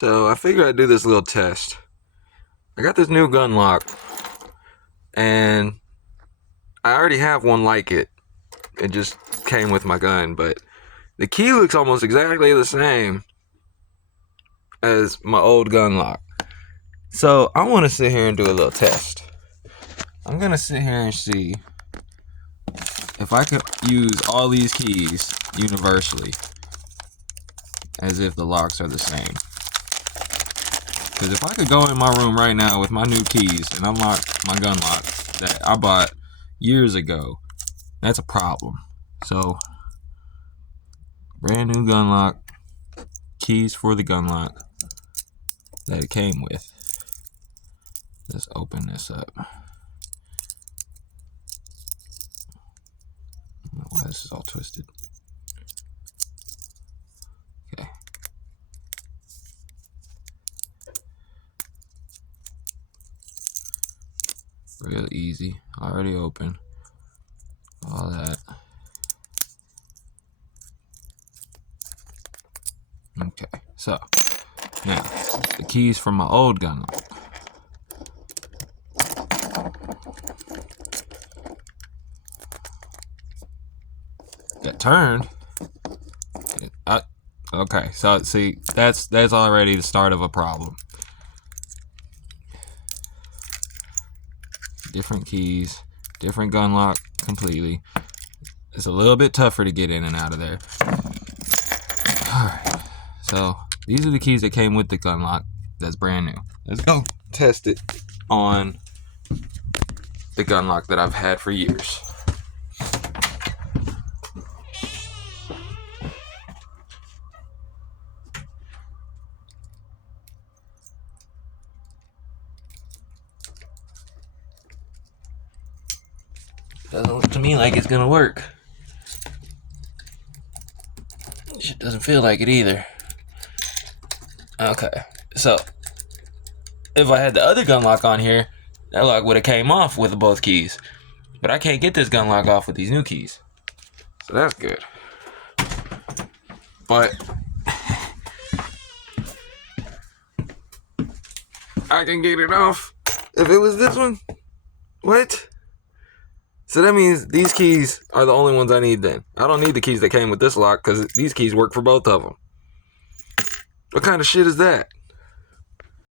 So I figured I'd do this little test. I got this new gun lock, and I already have one like it. It just came with my gun, but the key looks almost exactly the same as my old gun lock. So I want to sit here and do a little test. I'm gonna sit here and see if I could use all these keys universally as if the locks are the same. Because if I could go in my room right now with my new keys and unlock my gun lock that I bought years ago, that's a problem. So, brand new gun lock, keys for the gun lock that it came with. Let's open this up. I don't know why this is all twisted. Okay. Real easy. Already open. All that. Okay, so now the keys from my old gun lock. Got turned. Okay, so see, that's already the start of a problem. Different keys, different gun lock completely. It's a little bit tougher to get in and out of there. Alright, so these are the keys that came with the gun lock that's brand new. Let's go test it on the gun lock that I've had for years. Doesn't look to me like it's gonna work. Shit doesn't feel like it either. Okay, so if I had the other gun lock on here, that lock would have came off with both keys. But I can't get this gun lock off with these new keys. So that's good. But I can get it off if it was this one. What? So that means these keys are the only ones I need then. I don't need the keys that came with this lock because these keys work for both of them. What kind of shit is that?